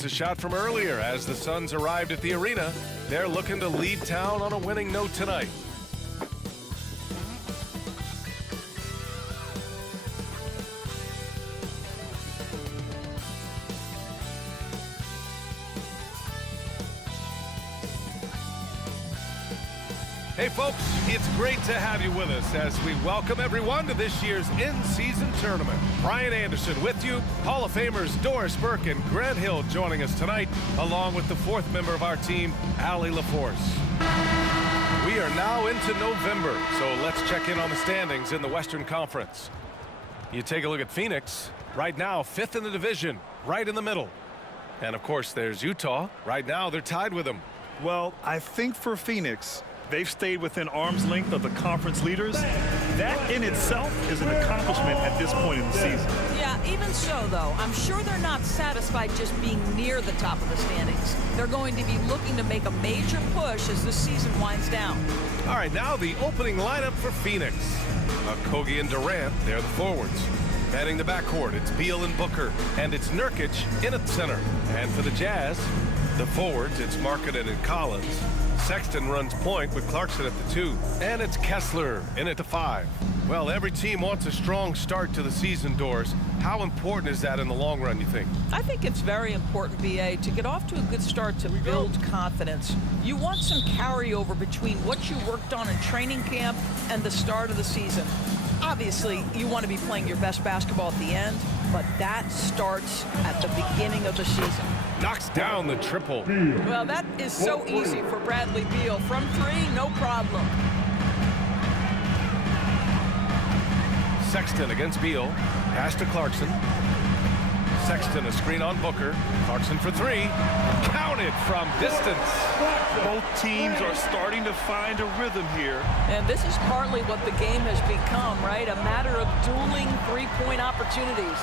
Here's a shot from earlier as the Suns arrived at the arena. They're looking to lead town on a winning note tonight. Hey folks, it's great to have you with us as we welcome everyone to this year's in-season tournament. Brian Anderson with you, Hall of Famers Doris Burke and Grant Hill joining us tonight, along with the fourth member of our team, Allie LaForce. We are now into November, so let's check in on the standings in the Western Conference. You take a look at Phoenix, right now 5th in the division, right in the middle. And of course there's Utah. Right now they're tied with them. Well, I think for Phoenix, they've stayed within arm's length of the conference leaders. That in itself is an accomplishment at this point in the season. Yeah, even so, though, I'm sure they're not satisfied just being near the top of the standings. They're going to be looking to make a major push as the season winds down. All right, now the opening lineup for Phoenix. Kogi and Durant, they're the forwards. Heading the backcourt, it's Beal and Booker, and it's Nurkic in at center. And for the Jazz, the forwards, it's Markkanen and Collins. Sexton runs point with Clarkson at the 2. And it's Kessler in at the 5. Well, every team wants a strong start to the season, Doris. How important is that in the long run, you think? I think it's very important, B.A., to get off to a good start to build confidence. You want some carryover between what you worked on in training camp and the start of the season. Obviously, you want to be playing your best basketball at the end, but that starts at the beginning of the season. Knocks down the triple. Well, that is so easy for Bradley Beal. From 3, no problem. Sexton against Beal. Pass to Clarkson. Sexton, a screen on Booker. Clarkson for 3. Counted from distance. Both teams are starting to find a rhythm here. And this is partly what the game has become, right? A matter of dueling three-point opportunities.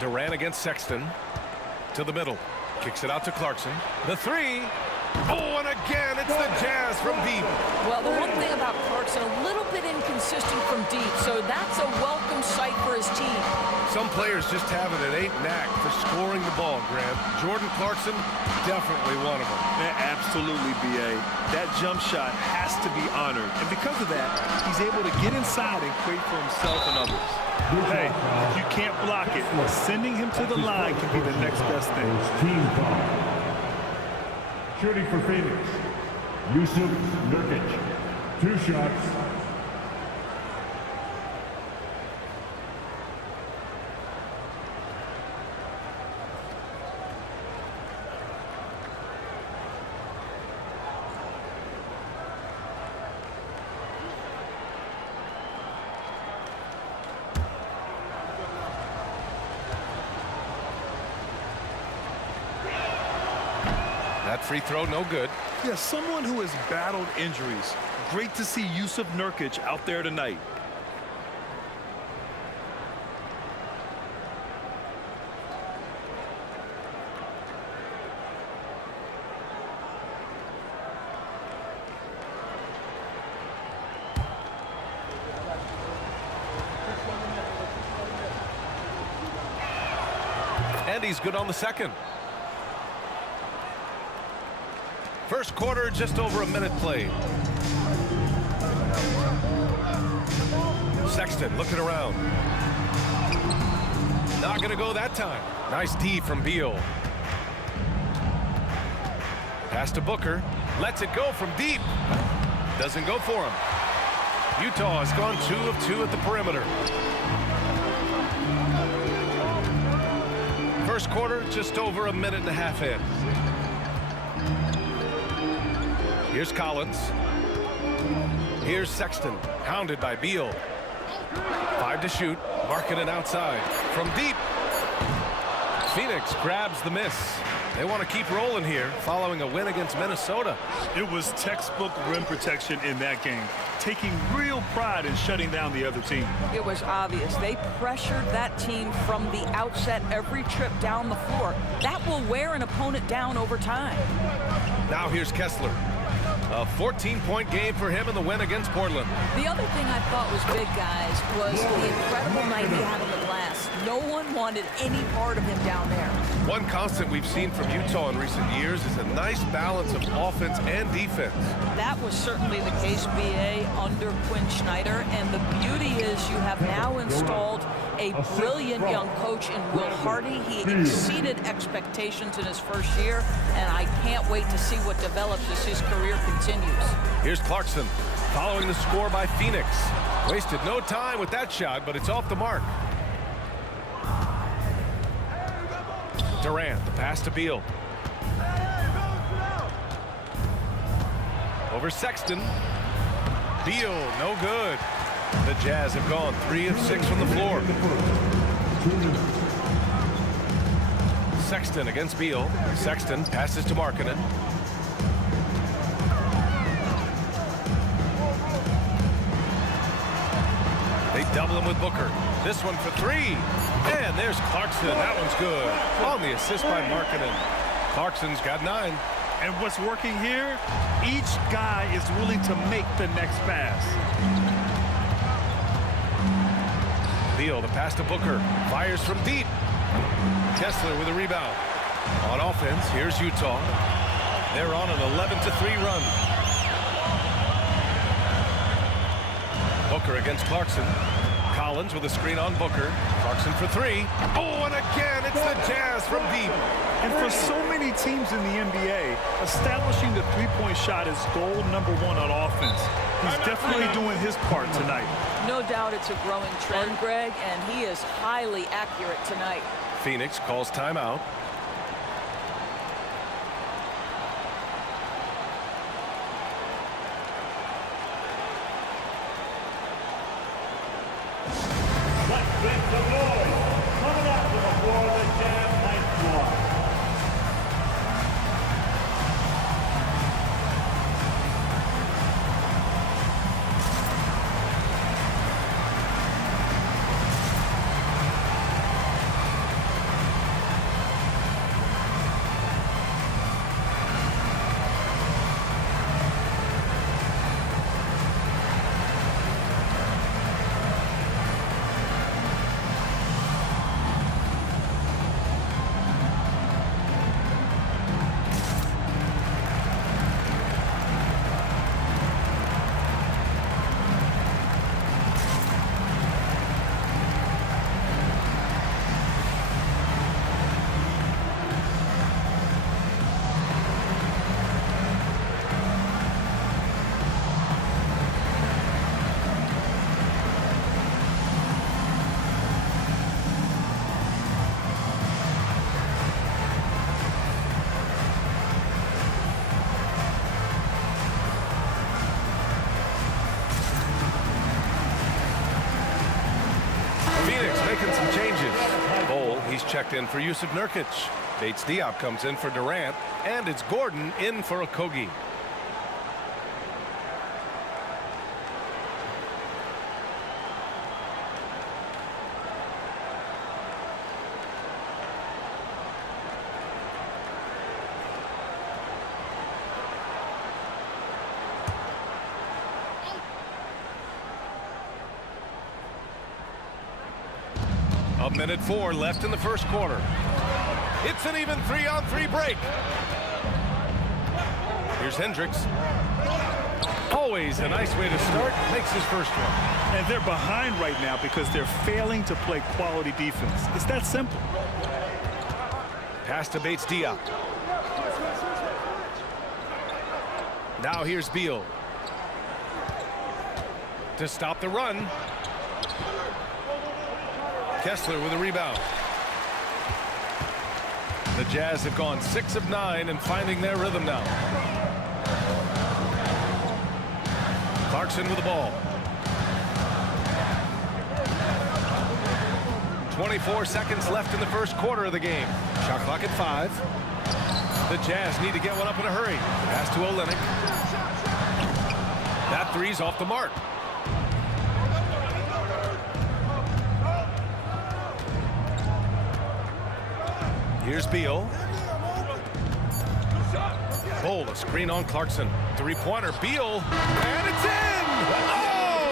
Durant against Sexton. To the middle. Kicks it out to Clarkson. The 3. Oh, and again, it's the Jazz from deep. Well, the one thing about Clarkson, a little bit inconsistent from deep, so that's a welcome sight for his team. Some players just have an innate knack for scoring the ball, Grant. Jordan Clarkson, definitely one of them. Yeah, absolutely, B.A. That jump shot has to be honored. And because of that, he's able to get inside and create for himself and others. Hey, if you can't block it, sending him to the line can be the next best thing. Team foul. Shooting for Phoenix, Jusuf Nurkic. 2 shots. That free throw, no good. Yeah, someone who has battled injuries. Great to see Jusuf Nurkic out there tonight. And he's good on the second. First quarter, just over a minute played. Sexton looking around. Not going to go that time. Nice D from Beal. Pass to Booker. Lets it go from deep. Doesn't go for him. Utah has gone 2 of 2 at the perimeter. First quarter, just over a minute and a half in. Here's Collins. Here's Sexton, hounded by Beal. 5 to shoot, Markkanen outside. From deep, Phoenix grabs the miss. They want to keep rolling here following a win against Minnesota. It was textbook rim protection in that game, taking real pride in shutting down the other team. It was obvious. They pressured that team from the outset every trip down the floor. That will wear an opponent down over time. Now here's Kessler. A 14-point game for him in the win against Portland. The other thing I thought was big, guys, was the incredible night he had on the glass. No one wanted any part of him down there. One constant we've seen from Utah in recent years is a nice balance of offense and defense. That was certainly the case, B.A., under Quinn Snyder. And the beauty is you have now installed a brilliant young coach in Will Hardy. He exceeded expectations in his first year, and I can't wait to see what develops as his career continues. Here's Clarkson following the score by Phoenix. Wasted no time with that shot, but it's off the mark. Durant, the pass to Beal. Over Sexton. Beal, no good. The Jazz have gone 3 of 6 from the floor. Sexton against Beal. Sexton passes to Markkanen. They double him with Booker. This one for 3. And there's Clarkson. That one's good. On the assist by Markkanen. Clarkson's got 9. And what's working here, each guy is willing to make the next pass. Beal, the pass to Booker. Fires from deep. Kessler with a rebound. On offense, here's Utah. They're on an 11-3 run. Booker against Clarkson. Collins with a screen on Booker. Clarkson for 3. Oh, and again, it's the Jazz from deep. And for so many teams in the NBA, establishing the three-point shot is goal number 1 on offense. He's definitely doing his part tonight. No doubt it's a growing trend, Greg, and he is highly accurate tonight. Phoenix calls timeout. Let's make some noise. Coming out to the floor, the Jazz Night Squad. Making some changes. Bol, he's checked in for Jusuf Nurkic. Bates Diop comes in for Durant, and it's Gordon in for Okogie. A minute 4 left in the first quarter. It's an even 3-on-3 break. Here's Hendricks. Always a nice way to start. Makes his first one. And they're behind right now because they're failing to play quality defense. It's that simple. Pass to Bates Diop. Now here's Beal. To stop the run. Kessler with a rebound. The Jazz have gone 6 of 9 and finding their rhythm now. Clarkson with the ball. 24 seconds left in the first quarter of the game. Shot clock at 5. The Jazz need to get one up in a hurry. Pass to Olynyk. That three's off the mark. Here's Beal. Bowl, a screen on Clarkson. Three-pointer, Beal, and it's in! Oh!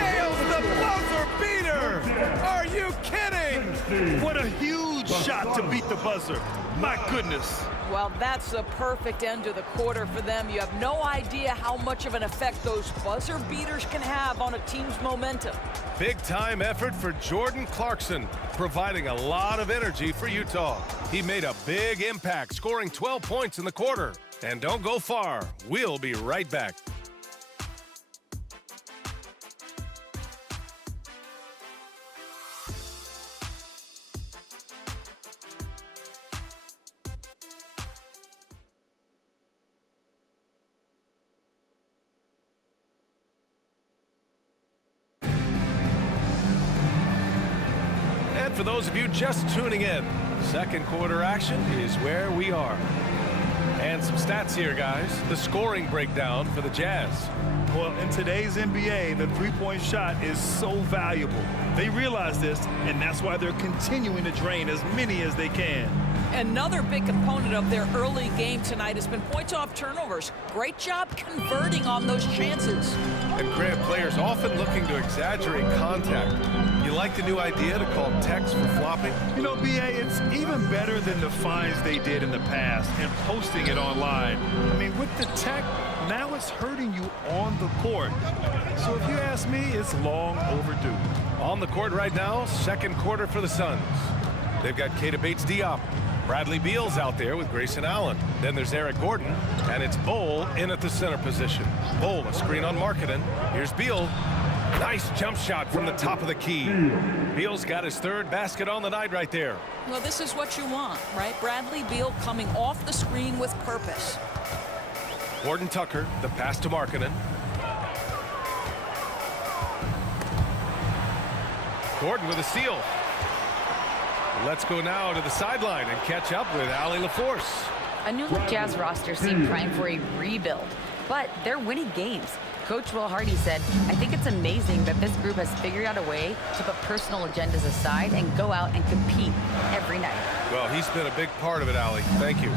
Nails the buzzer beater! Are you kidding? What a huge shot to beat the buzzer. My goodness. Well, that's the perfect end to the quarter for them. You have no idea how much of an effect those buzzer beaters can have on a team's momentum. Big-time effort for Jordan Clarkson, providing a lot of energy for Utah. He made a big impact, scoring 12 points in the quarter. And don't go far. We'll be right back. And for those of you just tuning in, second quarter action is where we are. And some stats here, guys. The scoring breakdown for the Jazz. Well, in today's NBA, the three-point shot is so valuable. They realize this, and that's why they're continuing to drain as many as they can. Another big component of their early game tonight has been points off turnovers. Great job converting on those chances. And Grant, players often looking to exaggerate contact. You like the new idea to call techs for flopping? You know, B.A., it's even better than the fines they did in the past and posting it online. I mean, with the tech, now it's hurting you on the court. So if you ask me, it's long overdue. On the court right now, second quarter for the Suns. They've got Keita Bates-Diop. Bradley Beal's out there with Grayson Allen. Then there's Eric Gordon, and it's Bowl in at the center position. Bowl, a screen on Markkanen. Here's Beal. Nice jump shot from the top of the key. Beal's got his third basket on the night right there. Well, this is what you want, right? Bradley Beal coming off the screen with purpose. Gordon Tucker, the pass to Markkanen. Gordon with a steal. Let's go now to the sideline and catch up with Allie LaForce. A new look Jazz roster seemed primed for a rebuild, but they're winning games. Coach Will Hardy said, "I think it's amazing that this group has figured out a way to put personal agendas aside and go out and compete every night." Well, he's been a big part of it, Allie. Thank you.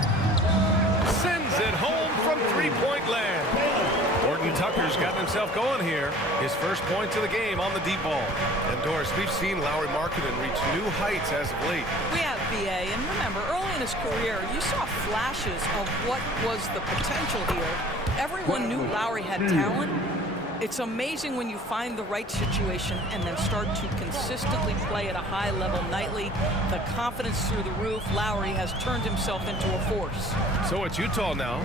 Sends it home from three-point land. Gordon Tucker's gotten himself going here. His first points of the game on the deep ball. And Doris, we've seen Lauri Markkanen reach new heights as of late. We have BA, and remember, early in his career, you saw flashes of what was the potential here. Everyone knew Lauri had talent. It's amazing when you find the right situation and then start to consistently play at a high level nightly. The confidence through the roof. Lauri has turned himself into a force. So it's Utah now.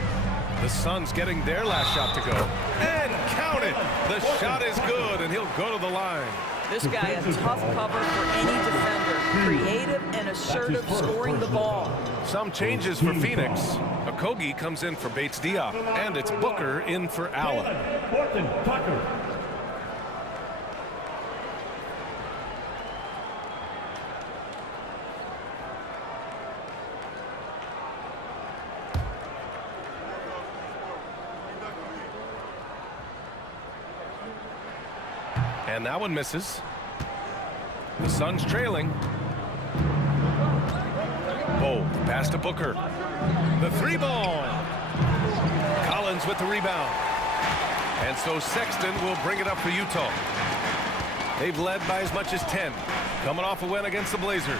The Suns getting their last shot to go. And count it! The shot is good, and he'll go to the line. This guy a tough cover for any defender. Creative and assertive scoring the ball. Some changes for Phoenix. Okogie comes in for Bates-Diop, and it's Booker in for Allen. Horton Tucker. And that one misses. The Suns trailing. Bowl, pass to Booker. The three ball. Collins with the rebound. And so Sexton will bring it up for Utah. They've led by as much as 10. Coming off a win against the Blazers.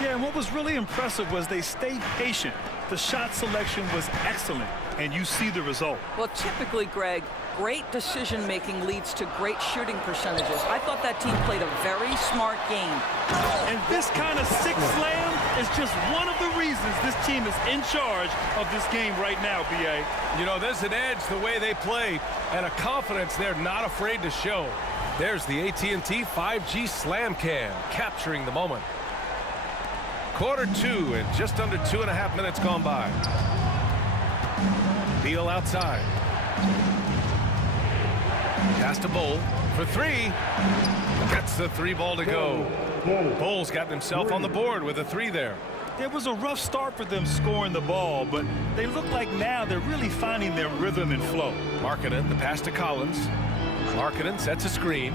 Yeah, and what was really impressive was they stayed patient. The shot selection was excellent, and you see the result. Well, typically, Greg, great decision-making leads to great shooting percentages. I thought that team played a very smart game. And this kind of six slam is just one of the reasons this team is in charge of this game right now, B.A. You know, there's an edge the way they play and a confidence they're not afraid to show. There's the AT&T 5G Slam Cam capturing the moment. Quarter two and just under 2.5 minutes gone by. Beal outside. Pass to Bowl for three. Gets the three ball to go. Bowl's gotten himself on the board with a three there. It was a rough start for them scoring the ball, but they look like now they're really finding their rhythm and flow. Markkanen, the pass to Collins. Markkanen sets a screen.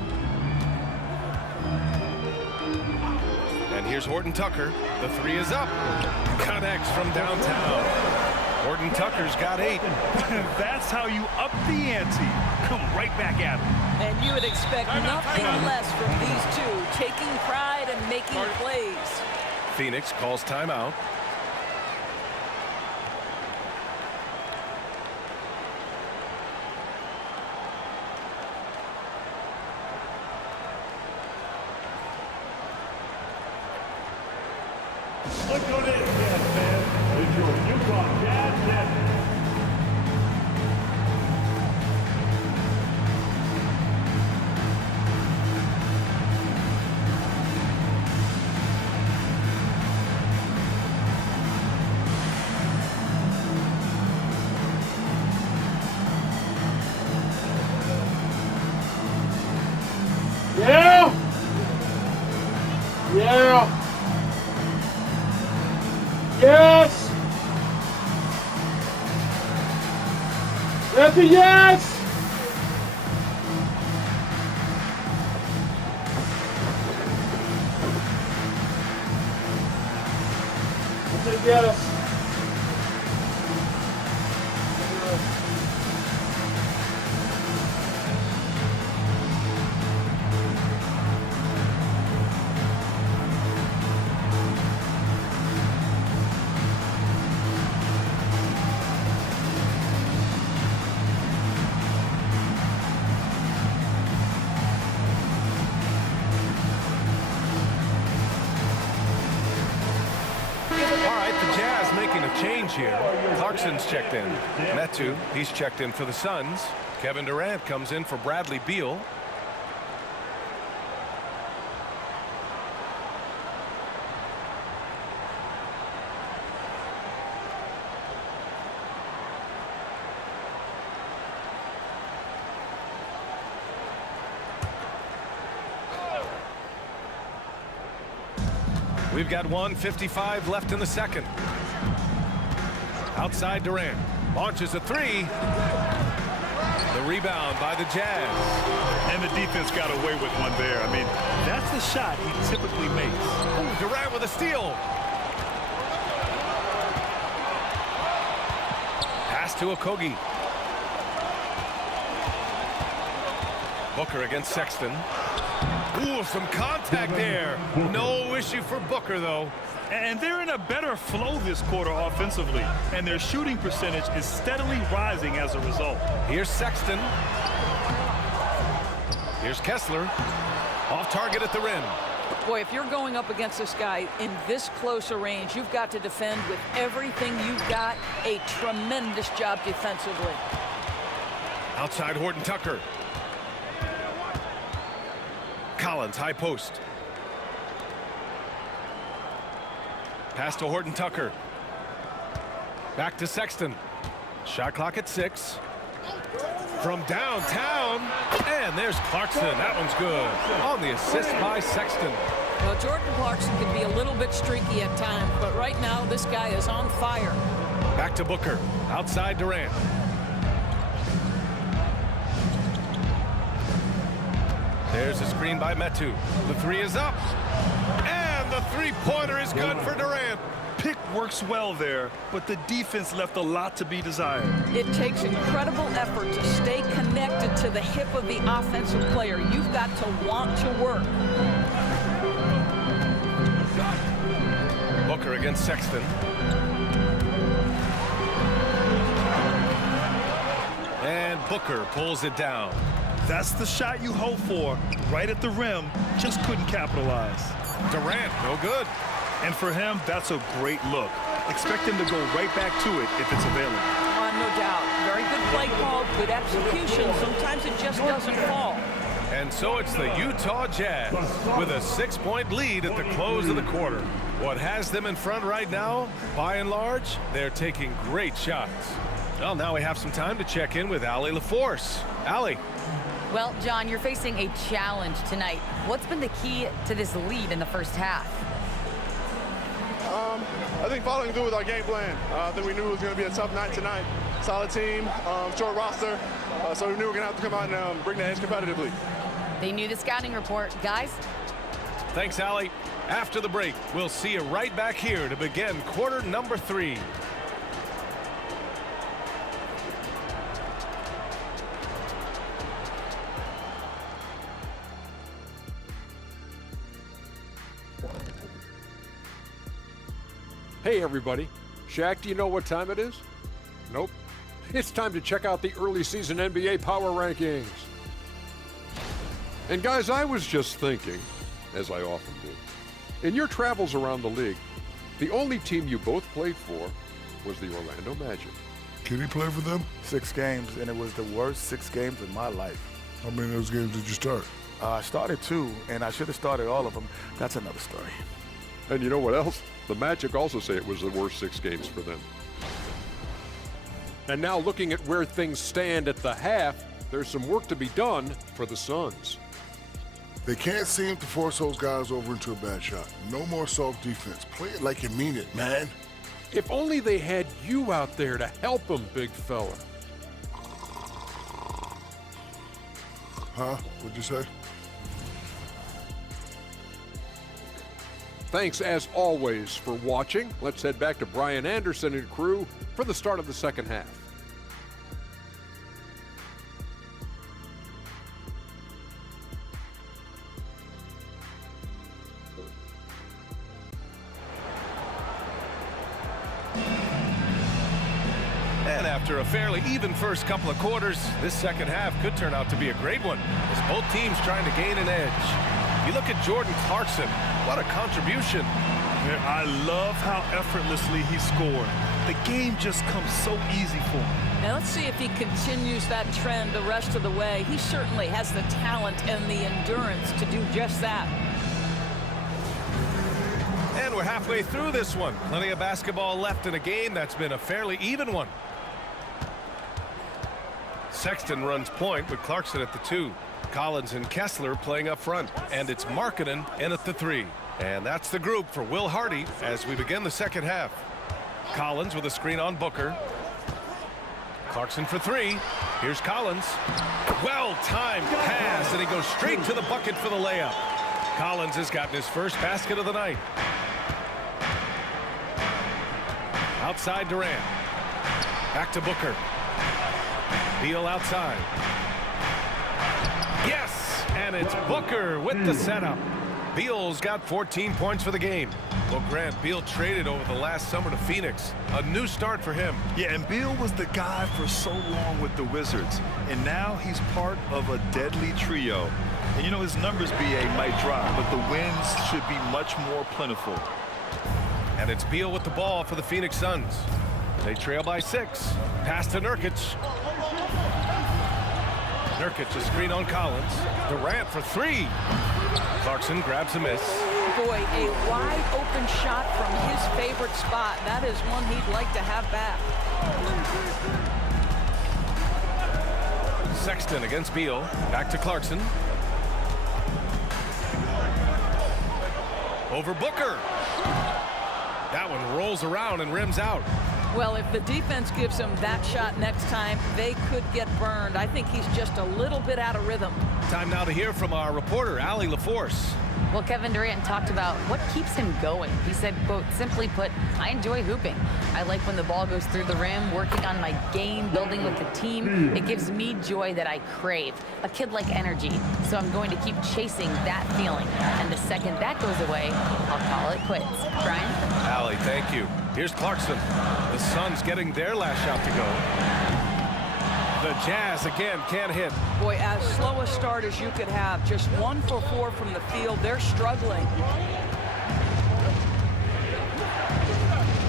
And here's Horton Tucker. The three is up. Connects from downtown. Horton Tucker's got 8. That's how you up the ante. Come right back at him. And you would expect nothing less from these two, taking pride and making plays. Phoenix calls timeout. Look who it is, Jazz fans. It's your Utah Jazz champions. Yeah! Yeah! Yes! That's a yes! That's a yes. Change here. Clarkson's checked in. Metu, he's checked in for the Suns. Kevin Durant comes in for Bradley Beal. We've got 1:55 left in the second. Outside Durant. Launches a 3. The rebound by the Jazz. And the defense got away with one there. I mean, that's the shot he typically makes. Ooh, Durant with a steal. Pass to Okogie. Booker against Sexton. Ooh, some contact there. No issue for Booker, though. And they're in a better flow this quarter offensively, and their shooting percentage is steadily rising as a result. Here's Sexton. Here's Kessler. Off target at the rim. Boy, if you're going up against this guy in this close a range, you've got to defend with everything you've got. A tremendous job defensively. Outside Horton Tucker. Collins, high post. Pass to Horton Tucker. Back to Sexton. Shot clock at 6. From downtown. And there's Clarkson. That one's good. On the assist by Sexton. Well, Jordan Clarkson can be a little bit streaky at times, but right now this guy is on fire. Back to Booker. Outside Durant. There's a screen by Metu. The 3 is up. And the three-pointer is good for Durant. Pick works well there, but the defense left a lot to be desired. It takes incredible effort to stay connected to the hip of the offensive player. You've got to want to work. Booker against Sexton. And Booker pulls it down. That's the shot you hope for. Right at the rim, just couldn't capitalize. Durant, no good. And for him, that's a great look. Expect him to go right back to it if it's available. No doubt. Very good play call, good execution. Sometimes it just doesn't fall. And so it's the Utah Jazz with a 6-point lead at the close of the quarter. What has them in front right now, by and large, they're taking great shots. Well, now we have some time to check in with Allie LaForce. Allie. Well, John, you're facing a challenge tonight. What's been the key to this lead in the first half? I think following through with our game plan. I think we knew it was going to be a tough night tonight. Solid team, short roster, so we knew we were going to have to come out and bring the edge competitively. They knew the scouting report. Guys? Thanks, Allie. After the break, we'll see you right back here to begin quarter number 3. Hey everybody, Shaq, do you know what time it is? Nope. It's time to check out the early season NBA Power Rankings. And guys, I was just thinking, as I often do, in your travels around the league, the only team you both played for was the Orlando Magic. Can he play for them? 6 games, and it was the worst 6 games in my life. How many of those games did you start? I started 2, and I should have started all of them. That's another story. And you know what else? The Magic also say it was the worst 6 games for them. And now looking at where things stand at the half, there's some work to be done for the Suns. They can't seem to force those guys over into a bad shot. No more soft defense. Play it like you mean it, man. If only they had you out there to help them, big fella. Huh? What'd you say? Thanks, as always, for watching. Let's head back to Brian Anderson and crew for the start of the second half. And after a fairly even first couple of quarters, this second half could turn out to be a great one, as both teams trying to gain an edge. You look at Jordan Clarkson, what a contribution. Man, I love how effortlessly he scored. The game just comes so easy for him. Now let's see if he continues that trend the rest of the way. He certainly has the talent and the endurance to do just that. And we're halfway through this one. Plenty of basketball left in a game that's been a fairly even one. Sexton runs point with Clarkson at the 2. Collins and Kessler playing up front. And it's Markkanen in at the 3. And that's the group for Will Hardy as we begin the second half. Collins with a screen on Booker. Clarkson for 3. Here's Collins. Well-timed pass, and he goes straight to the bucket for the layup. Collins has gotten his first basket of the night. Outside Durant. Back to Booker. Beal outside. Yes! And it's Booker with the setup. Beal's got 14 points for the game. Well, Grant, Beal traded over the last summer to Phoenix. A new start for him. Yeah, and Beal was the guy for so long with the Wizards. And now he's part of a deadly trio. And you know, his numbers, BA, might drop, but the wins should be much more plentiful. And it's Beal with the ball for the Phoenix Suns. They trail by 6. Pass to Nurkic. Nurkic, a screen on Collins. Durant for 3. Clarkson grabs a miss. Boy, a wide open shot from his favorite spot. That is one he'd like to have back. Sexton against Beal. Back to Clarkson. Over Booker. That one rolls around and rims out. Well, if the defense gives him that shot next time, they could get burned. I think he's just a little bit out of rhythm. Time now to hear from our reporter, Allie LaForce. Well, Kevin Durant talked about what keeps him going. He said, quote, simply put, I enjoy hooping. I like when the ball goes through the rim, working on my game, building with the team. It gives me joy that I crave, a kid-like energy. So I'm going to keep chasing that feeling. And the second that goes away, I'll call it quits. Brian? Allie, thank you. Here's Clarkson. The Suns getting their last shot to go. The Jazz again can't hit. Boy, as slow a start as you could have. Just 1 for 4 from the field. They're struggling.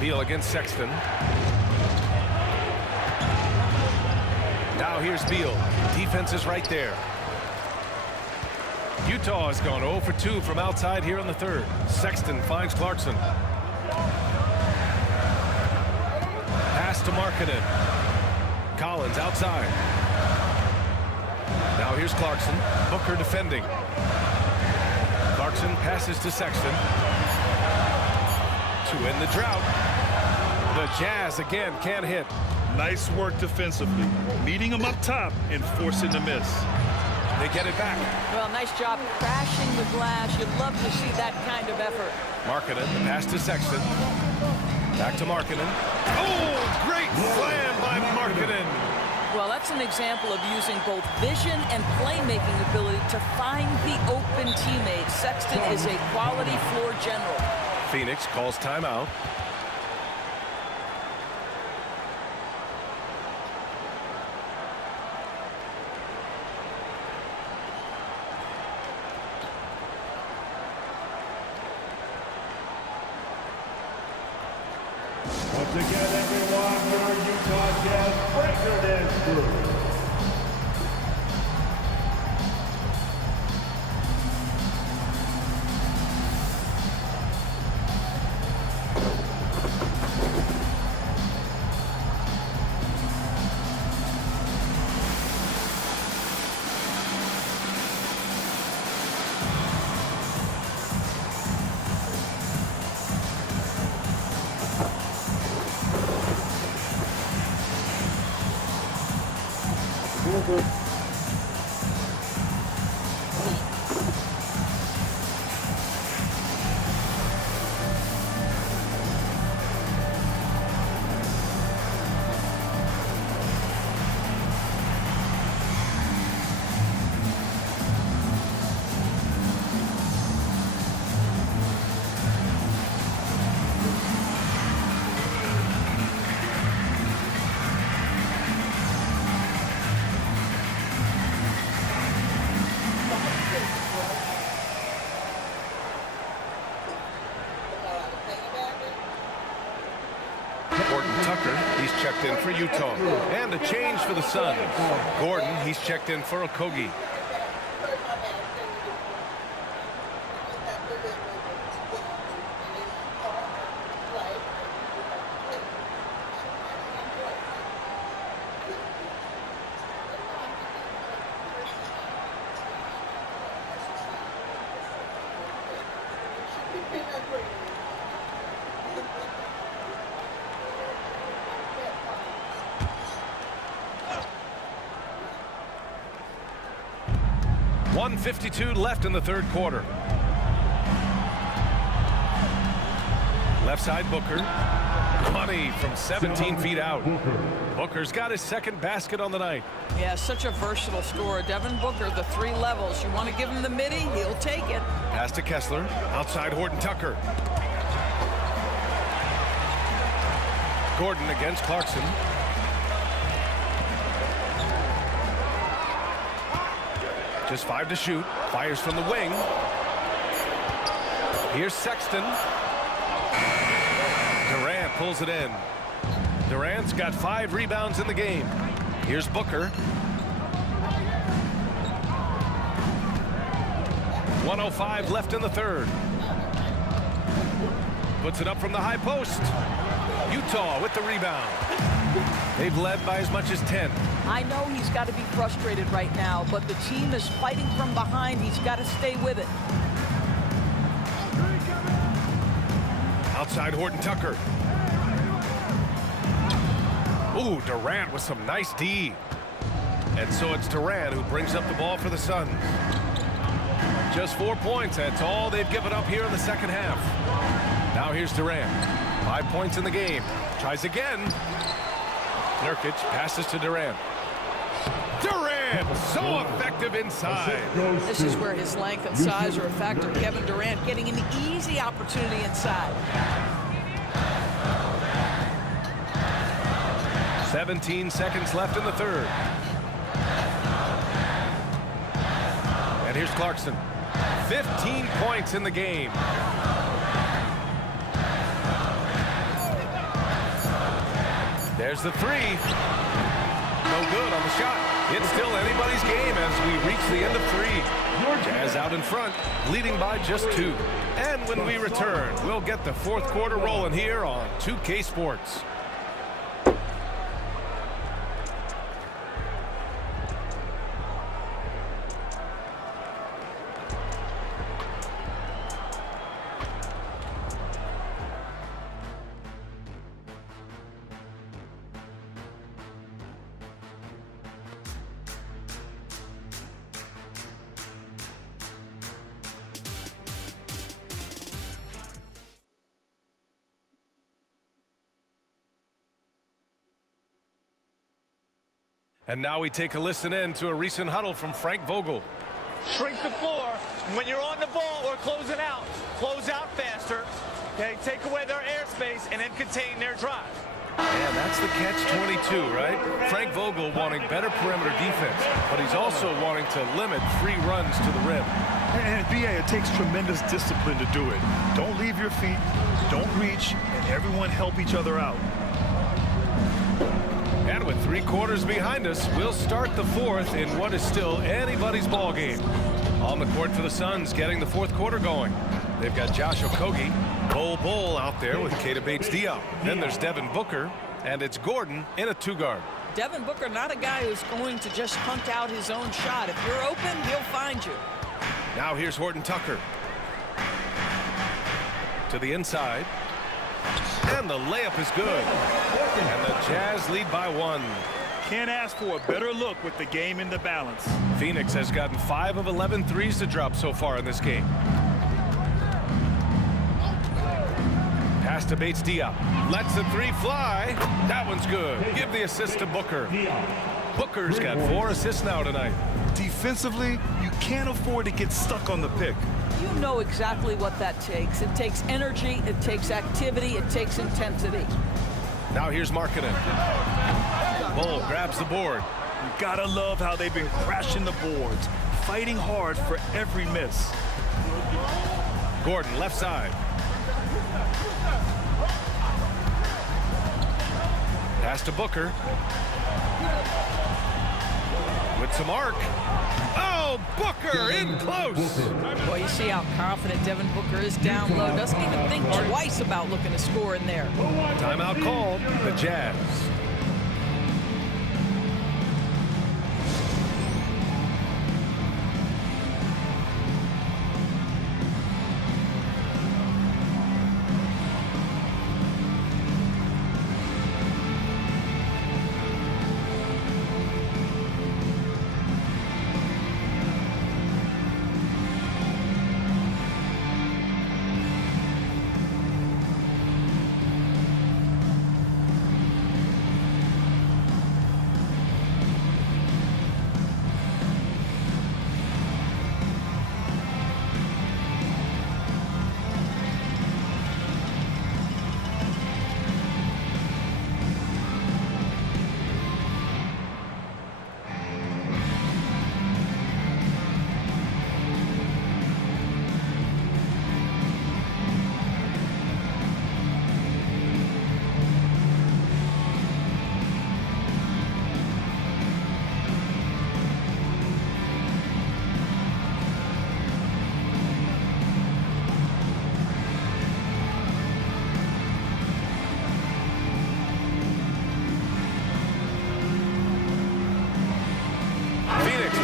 Beal against Sexton. Now here's Beal. Defense is right there. Utah has gone 0 for 2 from outside here in the third. Sexton finds Clarkson. Pass to Markkanen. Collins outside. Now here's Clarkson. Booker defending. Clarkson passes to Sexton. To end the drought. The Jazz again can't hit. Nice work defensively. Meeting him up top and forcing the miss. They get it back. Well, nice job crashing the glass. You'd love to see that kind of effort. Markkanen, the pass to Sexton. Back to Markkanen. Oh, great slam by Markkanen. Well, that's an example of using both vision and playmaking ability to find the open teammates. Sexton is a quality floor general. Phoenix calls timeout. Once again, everyone, your Utah Jazz Breaker Dance Group. He's checked in for Utah. And a change for the Suns. Gordon, he's checked in for Okogie. .152 left in the third quarter. Left side Booker. Money from 17 feet out. Booker's got his second basket on the night. Yeah, such a versatile scorer. Devin Booker, the 3 levels. You want to give him the midi, he'll take it. Pass to Kessler. Outside Horton Tucker. Gordon against Clarkson. Just 5 to shoot. Fires from the wing. Here's Sexton. Durant pulls it in. Durant's got 5 rebounds in the game. Here's Booker. 1:05 left in the third. Puts it up from the high post. Utah with the rebound. They've led by as much as 10. I know he's got to be frustrated right now, but the team is fighting from behind. He's got to stay with it. Outside Horton Tucker. Ooh, Durant with some nice D. And so it's Durant who brings up the ball for the Suns. Just 4 points. That's all they've given up here in the second half. Now here's Durant. 5 points in the game. Tries again. Nurkic passes to Durant. Durant, so effective inside. This is where his length and size are a factor. Kevin Durant getting an easy opportunity inside. 17 seconds left in the third. And here's Clarkson. 15 points in the game. There's the 3. No good on the shot. It's still anybody's game as we reach the end of 3. Jazz out in front, leading by just 2. And when we return, we'll get the fourth quarter rolling here on 2K Sports. And now we take a listen in to a recent huddle from Frank Vogel. Shrink the floor. When you're on the ball or closing out, close out faster. Okay, take away their airspace and then contain their drive. Yeah, that's the catch-22, right? Frank Vogel wanting better perimeter defense, but he's also wanting to limit free runs to the rim. And BA, it takes tremendous discipline to do it. Don't leave your feet, don't reach, and everyone help each other out. 3 quarters behind us. We'll start the 4th in what is still anybody's ball game. On the court for the Suns, getting the 4th quarter going. They've got Josh Okogie, Bol out there with Keita Bates-Diop. Then there's Devin Booker, and it's Gordon in a 2-guard. Devin Booker, not a guy who's going to just hunt out his own shot. If you're open, he'll find you. Now here's Horton Tucker. To the inside. And the layup is good. And the Jazz lead by 1. Can't ask for a better look with the game in the balance. Phoenix has gotten 5 of 11 threes to drop so far in this game. Pass to Bates-Diop. Lets the 3 fly. That one's good. Give the assist to Booker. Booker's got 4 assists now tonight. Defensively, you can't afford to get stuck on the pick. You know exactly what that takes. It takes energy, it takes activity, it takes intensity. Now here's Markkanen. Bol grabs the board. You gotta love how they've been crashing the boards, fighting hard for every miss. Gordon left side. Pass to Booker. With some arc. Oh, Booker in close. Well, you see how confident Devin Booker is down low. Doesn't even think twice about looking to score in there. Timeout called. The Jazz.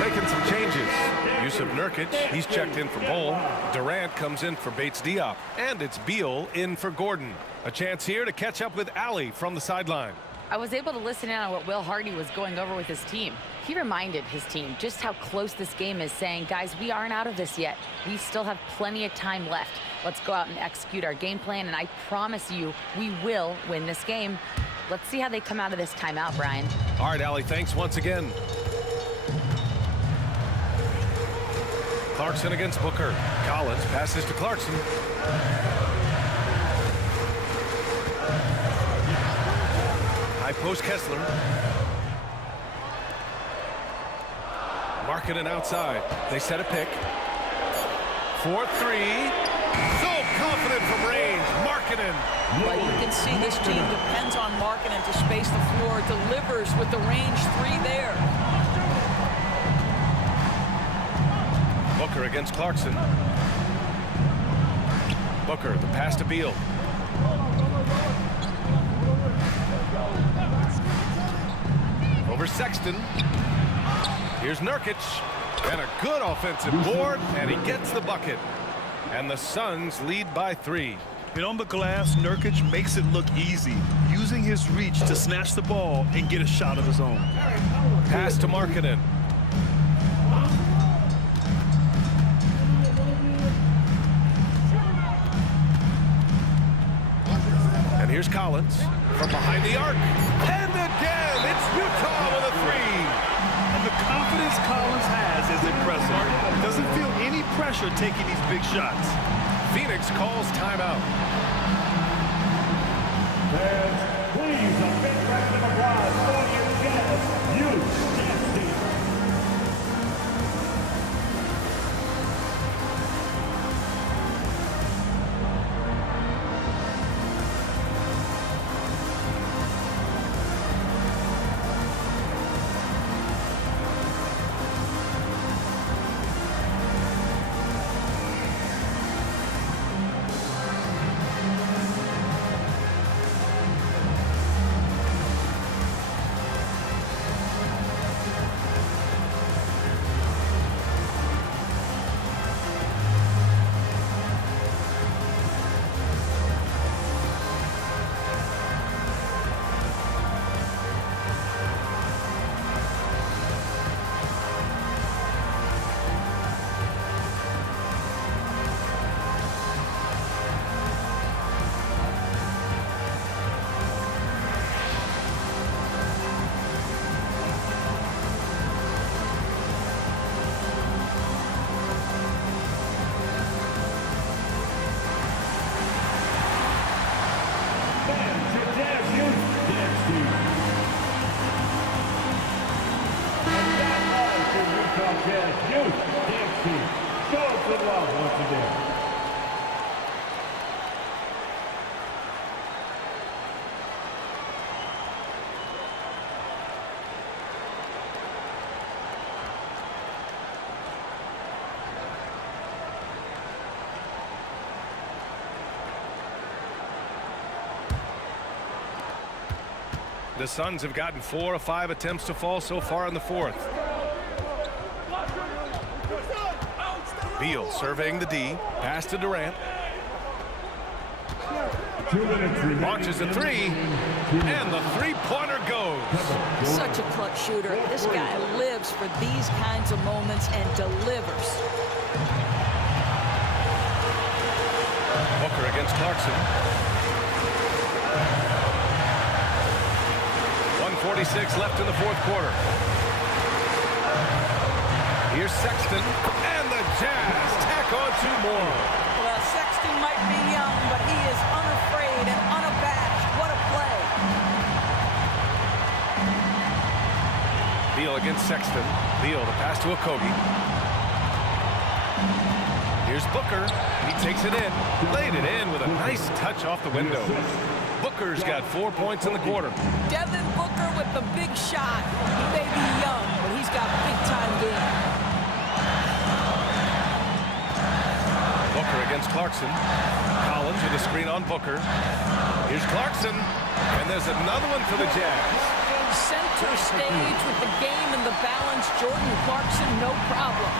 Making some changes. Yusuf Nurkic, he's checked in for Bol. Durant comes in for Bates-Diop. And it's Beal in for Gordon. A chance here to catch up with Allie from the sideline. I was able to listen in on what Will Hardy was going over with his team. He reminded his team just how close this game is, saying, guys, we aren't out of this yet. We still have plenty of time left. Let's go out and execute our game plan, and I promise you, we will win this game. Let's see how they come out of this timeout, Brian. All right, Allie, thanks once again. Clarkson against Booker. Collins passes to Clarkson. High post Kessler. Markkanen outside. They set a pick. 4-3. So confident from range. Markkanen. Well, you can see this team depends on Markkanen to space the floor. Delivers with the range 3 there. Booker against Clarkson. Booker, the pass to Beal. Over Sexton. Here's Nurkic. And a good offensive board, and he gets the bucket. And the Suns lead by 3. And on the glass, Nurkic makes it look easy, using his reach to snatch the ball and get a shot of his own. Pass to Markkanen. And here's Collins from behind the arc. And again, it's Utah with a 3. And the confidence Collins has is impressive. Doesn't feel any pressure taking these big shots. Phoenix calls timeout. Please, a big round of applause for your Jazz. Jazz Youth Dance Team. Show us some love once again. The Suns have gotten 4 of 5 attempts to fall so far in the fourth. Beal surveying the D. Pass to Durant. Launches a three. And the three-pointer goes. Such a clutch shooter. This guy lives for these kinds of moments and delivers. Booker against Clarkson. 1:46 left in the fourth quarter. Here's Sexton, and the Jazz tack on 2 more. Well, Sexton might be young, but he is unafraid and unabashed. What a play. Beal against Sexton. Beal, the pass to Okogie. Here's Booker. He takes it in. Laid it in with a nice touch off the window. Booker's got 4 points in the quarter. Devin Booker with the big shot. He may be young, but he's got big-time game. Booker against Clarkson. Collins with a screen on Booker. Here's Clarkson. And there's another one for the Jazz. Center stage with the game in the balance. Jordan Clarkson, no problem.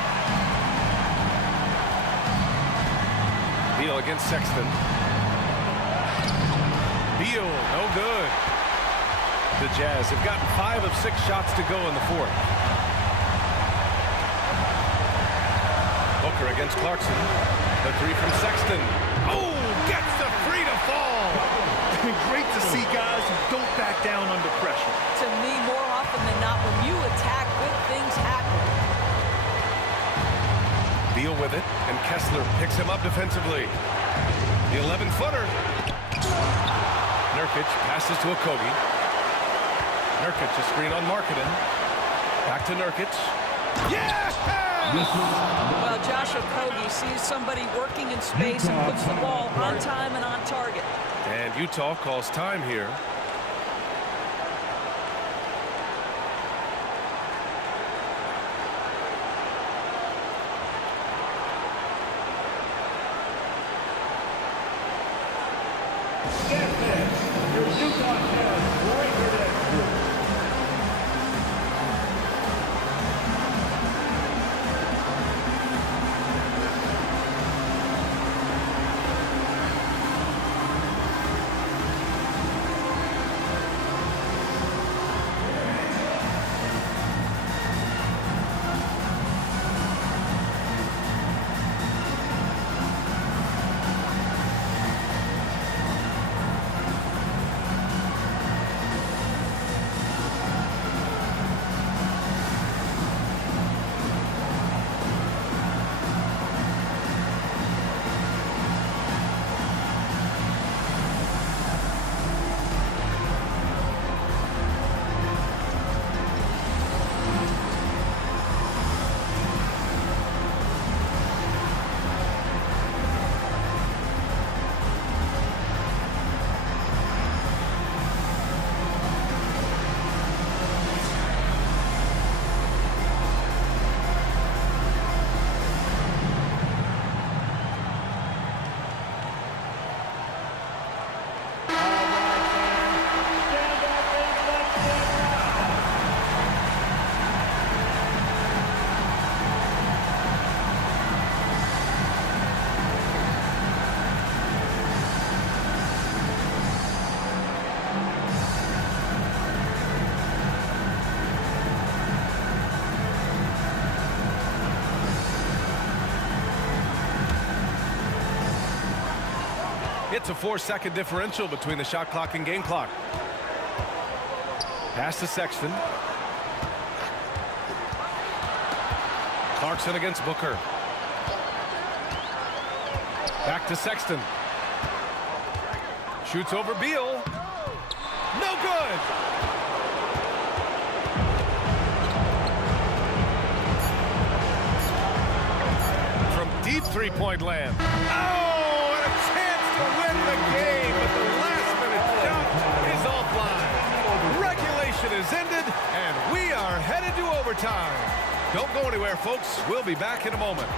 Beal against Sexton. Beal, no good. The Jazz have gotten 5 of 6 shots to go in the fourth. Booker against Clarkson. The three from Sexton. Oh, gets the three to fall. Great to see guys who don't back down under pressure. To me, more often than not, when you attack, good things happen. Beal with it, and Kessler picks him up defensively. The 11-footer. Nurkic passes to Okogie. Nurkic a screen on Markkanen. Back to Nurkic. Yes! Well, Josh Okogie sees somebody working in space and puts the ball on time and on target. And Utah calls time here. Your Utah Jazz breaker that group. It's a 4-second differential between the shot clock and game clock. Pass to Sexton. Clarkson against Booker. Back to Sexton. Shoots over Beal. No good. three-point land. Oh, and a chance to win the game, but the last-minute shot is offline. Regulation is ended, and we are headed to overtime. Don't go anywhere, folks. We'll be back in a moment.